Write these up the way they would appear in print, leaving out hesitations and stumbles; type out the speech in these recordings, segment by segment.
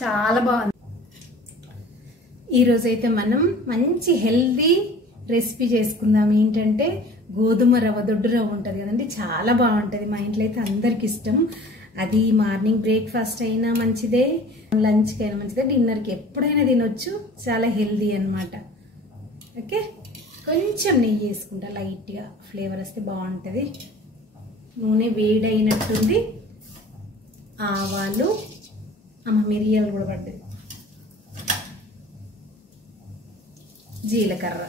చాలా బాగుంది. ఈ రోజైతే మనం మంచి హెల్దీ రెసిపీ చేసుకుందాం. ఏంటంటే గోధుమ రవ్వ, దొడ్డు రవ్వ ఉంటుంది కదండి, చాలా బాగుంటుంది. మా ఇంట్లో అయితే అందరికి ఇష్టం. అది మార్నింగ్ బ్రేక్ఫాస్ట్ అయినా మంచిదే, లంచ్కి అయినా మంచిదే, డిన్నర్కి ఎప్పుడైనా తినొచ్చు. చాలా హెల్దీ అన్నమాట. ఓకే, కొంచెం నెయ్యి వేసుకుంటా, లైట్గా ఫ్లేవర్ వస్తే బాగుంటుంది. నూనె వేడైనట్టుంది. ఆవాలు, మిరియాలు కూడా పడ్డది, జీలకర్ర,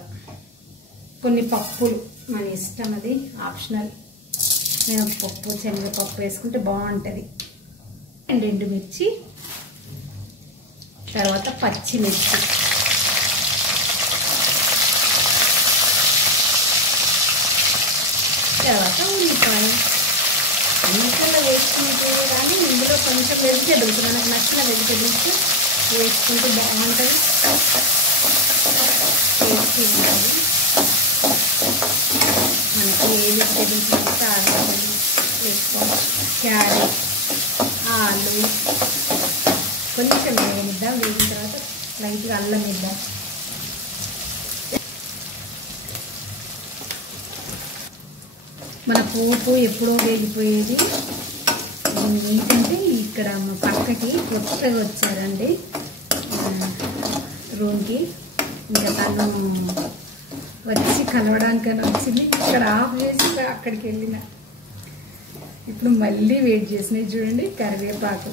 కొన్ని పప్పులు మన ఇష్టం, అది ఆప్షనల్. మినపప్పు, శనగపప్పు వేసుకుంటే బాగుంటుంది. ఎండుమిర్చి, తర్వాత పచ్చిమిర్చి, తర్వాత ఉల్లిపాయ. అన్నిట్లో వేసుకుంటే కానీ ఇందులో కొంచెం వెజిటేబుల్స్, మనకు నచ్చిన వెజిటేబుల్స్ వేసుకుంటే బాగుంటుంది, టేస్టీ ఉంటుంది. మనకి ఏ వెజిటేబుల్స్ అయితే ఆ వెజిటేబుల్స్ వేసుకోవచ్చు. క్యారెట్, ఆలు కొంచెం వేగిద్దాం. వేగిన తర్వాత లైట్గా అల్లం వేద్దాం. మన పోపు ఎప్పుడో వేగిపోయేది. ఏంటంటే ఇక్కడ మా పక్కకి కొత్తగా వచ్చారండి రూమ్కి. ఇంకా తను వచ్చి కలవడానికని వచ్చింది. ఇక్కడ ఆఫ్ చేసి అక్కడికి వెళ్ళిన. ఇప్పుడు మళ్ళీ వెయిట్ చేసినాయి. చూడండి, కరివేపాకు.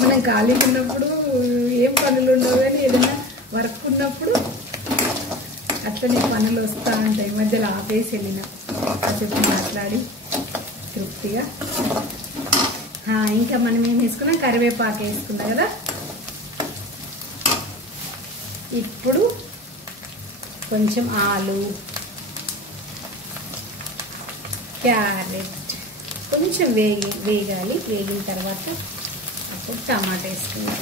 మనం ఖాళీగా ఉన్నప్పుడు ఏం పనులు ఉండవు, కానీ ఏదైనా వర్క్ ఉన్నప్పుడు అట్లనే పనులు వస్తూ ఉంటాయి. మధ్యలో ఆపేసి వెళ్ళిన, కాసేపు మాట్లాడి తృప్తిగా. ఇంకా మనం ఏం వేసుకున్నాం, కరివేపాకు వేసుకున్నాం కదా. ఇప్పుడు కొంచెం ఆలు, క్యారెట్ కొంచెం వేగాలి. వేగిన తర్వాత అప్పుడు టమాటా వేసుకుందాం.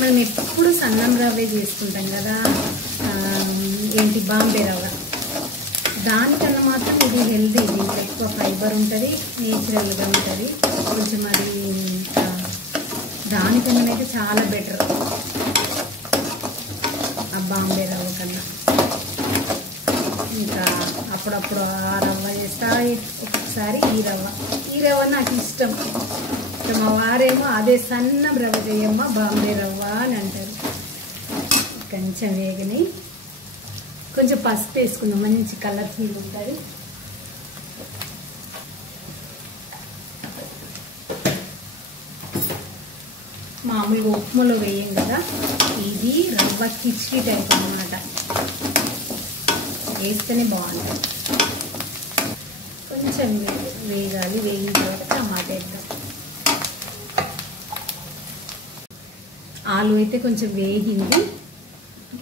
మనం ఎప్పుడు సన్నం రవ్వే చేసుకుంటాం కదా, ఏంటి బాంబే రవ్వ. దానికన్నా మాత్రం ఇది హెల్దీ, దీంట్లో ఎక్కువ ఫైబర్ ఉంటుంది, నేచురల్గా ఉంటుంది. కొంచెం అది దానికన్నా అయితే చాలా బెటర్ ఆ బాంబే రవ్వ కన్నా. ఇంకా అప్పుడప్పుడు ఆ రవ్వ చేస్తా, ఒక్కొక్కసారి ఈ రవ్వ నాకు ఇష్టం. మా వారేమో అదే సన్నం రవ్వ చేయమ్మా బాంబే రవ్వ అని అంటారు. కొంచెం వేగని కొంచెం పసుపు వేసుకుందాం, మంచి కలర్ఫుల్ ఉంటుంది. మామూలుగా ఉప్మాలో వేయం కదా, ఇది రవ్వ కిచిడి టైప్ అన్నమాట. వేస్తేనే బాగుంటుంది. కొంచెం వేగాలి. వేగిన తర్వాత టమాటా వేద్దాం. ఆలు అయితే కొంచెం వేగింది.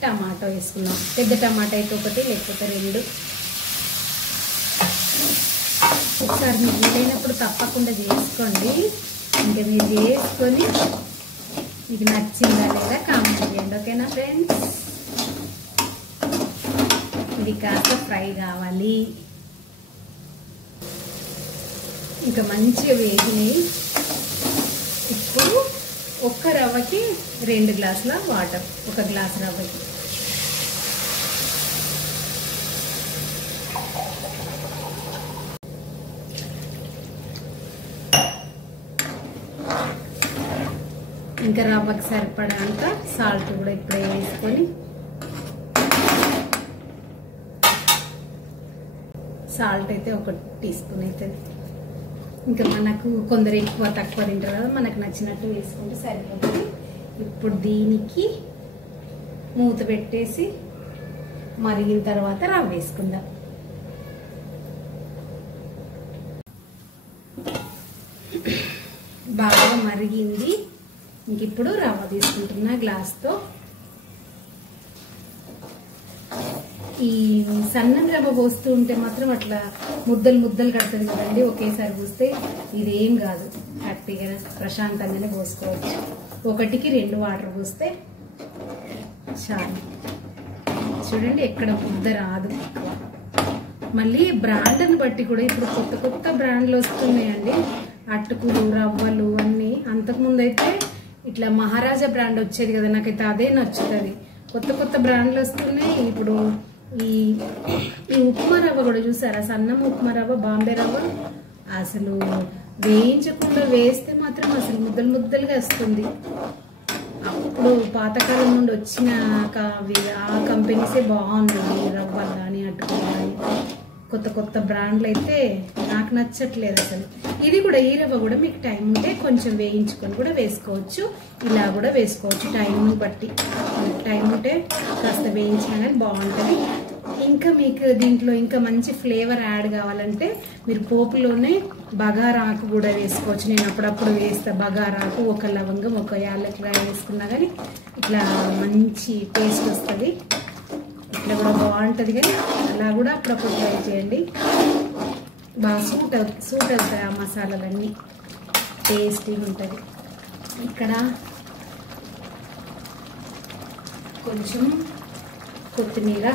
టమాటో వేసుకున్నాం. పెద్ద టమాటా అయితే ఒకటి, లేకపోతే రెండు. ఒకసారి మీరు వీలైనప్పుడు తప్పకుండా చేసుకోండి. ఇంకా మీరు చేసుకొని మీకు నచ్చిందా లేదా కామెంట్ చేయండి. ఓకేనా ఫ్రెండ్స్? ఇది కాస్త ఫ్రై కావాలి. ఇంకా మంచిగా వేగినాయి. ఇప్పుడు ఒక్క రవ్వకి 2 గ్లాసుల వాటర్, 1 గ్లాస్ రవ్వకి. ఇంకా రవ్వకి సరిపడాంత సాల్ట్ కూడా ఇప్పుడే వేసుకొని, సాల్ట్ అయితే 1 టీ స్పూన్ అవుతుంది. ఇంకా మనకు కొందరు ఎక్కువ తక్కువ తింటారు కదా, మనకు నచ్చినట్టు వేసుకుంటే సరిపోతుంది. ఇప్పుడు దీనికి మూత పెట్టేసి మరిగిన తర్వాత రవ్వ వేసుకుందాం. బాగా మరిగింది. ఇంక ఇప్పుడు రవ్వ తీసుకుంటున్నా గ్లాస్తో. ఈ సన్నం రవ్వ పోస్తూ ఉంటే మాత్రం అట్లా ముద్దలు ముద్దలు కడుతుంది కదండి. ఒకేసారి పోస్తే ఇదేం కాదు, హ్యాపీగా ప్రశాంతంగానే పోసుకోవచ్చు. 1కి 2 వాటర్ పోస్తే చాలు. చూడండి, ఎక్కడ ముద్ద రాదు. మళ్ళీ బ్రాండ్ని బట్టి కూడా ఇప్పుడు కొత్త కొత్త బ్రాండ్లు వస్తున్నాయండి. అటుకులు రవ్వలు అన్నీ. అంతకుముందు అయితే ఇట్లా మహారాజా బ్రాండ్ వచ్చేది కదా, నాకైతే అదే నచ్చుతుంది. కొత్త కొత్త బ్రాండ్లు వస్తున్నాయి ఇప్పుడు. ఈ ఉప్మా రవ్వ కూడా చూసారా, సన్నం ఉప్మా రవ్వ, బాంబే రవ్వ, అసలు వేయించకుండా వేస్తే మాత్రం అసలు ముద్దలు ముద్దలుగా వస్తుంది. అప్పుడు పాతకాలం నుండి వచ్చిన ఆ కంపెనీసే బాగుంటుంది, రవ్వలు కానీ అటుకులు కానీ. కొత్త కొత్త బ్రాండ్లు అయితే నాకు నచ్చట్లేదు అసలు. ఇది కూడా ఈ రవ్వ కూడా మీకు టైం ఉంటే కొంచెం వేయించుకొని కూడా వేసుకోవచ్చు, ఇలా కూడా వేసుకోవచ్చు టైంని బట్టి. టైం ఉంటే కాస్త వేయించినా కానీ బాగుంటుంది. ఇంకా మీకు దీంట్లో ఇంకా మంచి ఫ్లేవర్ యాడ్ కావాలంటే మీరు పోపులోనే బగారాకు కూడా వేసుకోవచ్చు. నేను అప్పుడప్పుడు వేస్తా బగారాకు, ఒక లవంగం, ఒక యాలక్కాయ వేసుకున్నా కానీ ఇట్లా మంచి టేస్ట్ వస్తుంది. ఇట్లా కూడా బాగుంటుంది, కానీ అలా కూడా అప్పుడప్పుడు ట్రై చేయండి. బాగా సూట్ అవుతాయి ఆ మసాలాలన్నీ, టేస్టీగా ఉంటుంది. ఇక్కడ కొంచెం కొత్తిమీర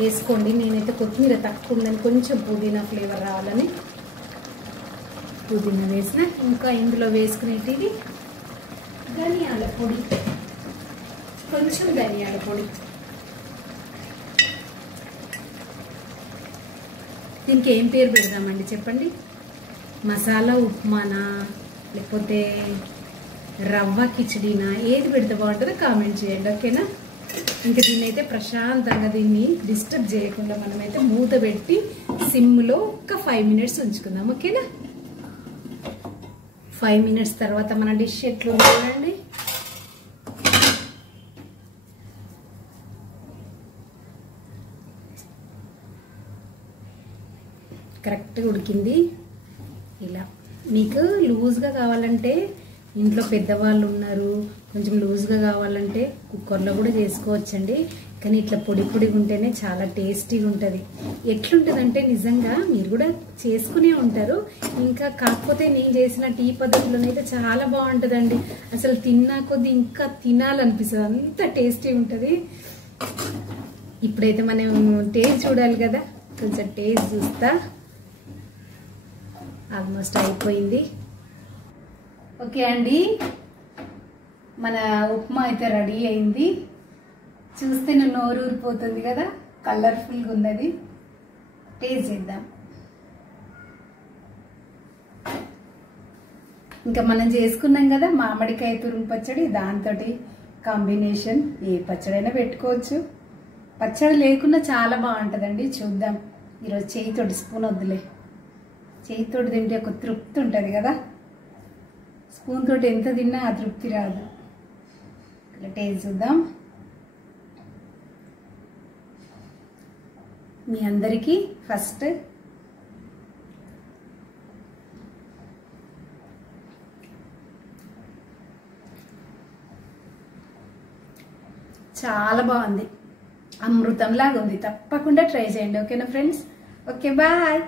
వేసుకోండి. నేనైతే కొత్తిమీర తక్కువ ఉందని కొంచెం పుదీనా ఫ్లేవర్ రావాలని పుదీనా వేసిన. ఇంకా ఇందులో వేసుకునేటిది ధనియాల పొడి, కొంచెం ధనియాల పొడి. దీనికి ఏం పేరు పెడదామండి చెప్పండి? మసాలా ఉప్మానా లేకపోతే రవ్వ కిచడీనా, ఏది పెడితే బాగుంటుందో కామెంట్ చేయండి, ఓకేనా? ఇంకా దీన్ని అయితే ప్రశాంతంగా దీన్ని డిస్టర్బ్ చేయకుండా మనమైతే మూత పెట్టి సిమ్లో ఒక 5 మినిట్స్ ఉంచుకుందాం, ఓకేనా? 5 మినిట్స్ తర్వాత మన డిష్ ఎట్లా చూడండి. కరెక్ట్గా ఉడికింది. ఇలా మీకు లూజ్గా కావాలంటే, ఇంట్లో పెద్దవాళ్ళు ఉన్నారు, కొంచెం లూజ్గా కావాలంటే కుక్కర్లో కూడా చేసుకోవచ్చండి. కానీ ఇట్లా పొడి పొడిగా ఉంటేనే చాలా టేస్టీగా ఉంటుంది. ఎట్లుంటుందంటే నిజంగా మీరు కూడా చేసుకునే ఉంటారు, ఇంకా కాకపోతే నేను చేసిన టీ పద్ధతిలోనైతే చాలా బాగుంటుందండి. అసలు తిన్నా కొద్దీ ఇంకా తినాలనిపిస్తుంది, అంత టేస్టీగా ఉంటుంది. ఇప్పుడైతే మనం టేస్ట్ చూడాలి కదా, కొంచెం టేస్ట్ చూస్తా. ఆల్మోస్ట్ అయిపోయింది. ఓకే అండి, మన ఉప్మా అయితే రెడీ అయింది. చూస్తే నోరు ఊరిపోతుంది కదా, కలర్ఫుల్గా ఉన్నది. టేస్ట్ చేద్దాం. ఇంకా మనం చేసుకున్నాం కదా మామిడికాయ తురుము పచ్చడి, దాంతో కాంబినేషన్ ఏ పచ్చడైనా పెట్టుకోవచ్చు. పచ్చడి లేకుండా చాలా బాగుంటుందండి. చూద్దాం. ఈరోజు చేయితోటి, స్పూన్ వద్దులే, చేయితోటి తింటే ఒక తృప్తి ఉంటుంది కదా, స్పూన్ తోటి ఎంత తిన్నా ఆ తృప్తి రాదు. ఇలా టేస్ట్ చూద్దాం. మీ అందరికీ ఫస్ట్ చాలా బాగుంది, అమృతంలాగా ఉంది. తప్పకుండా ట్రై చేయండి, ఓకేనా ఫ్రెండ్స్? Okay, bye.